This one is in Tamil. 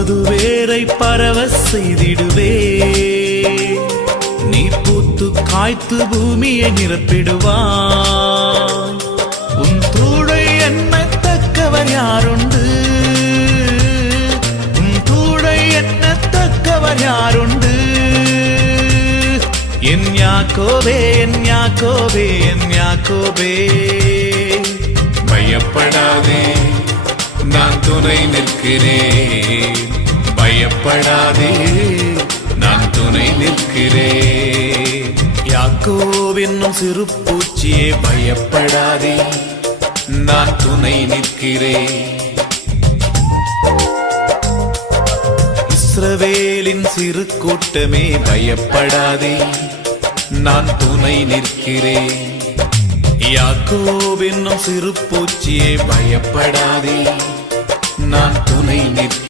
உனது வேரை பரவ செய்திடுவே. நீ பூத்து காய்த்து பூமியை நிரப்பிடுவாய். உன் தூளை எண்ணத்தக்கவர் யாருண்டு? உன் தூளை எண்ணத்தக்கவர் யாருண்டு? என் யாக்கோபே, என் யாக்கோபே, என் யாக்கோபே, பயப்படாதே, நான் துணை நிற்கிறேன். பயப்படாதே, நான் துணை நிற்கிறேன். யாக்கோபு என்னும் சிறு பூச்சியே பயப்படாதே, நான் துணை நிற்கிறேன். இஸ்ரவேலின் சிறு கூட்டமே பயப்படாதே, நான் துணை நிற்கிறேன். யாக்கோபு என்னும் சிறு பூச்சியே பயப்படாதே, நான் துணை நிற்கிறேன்.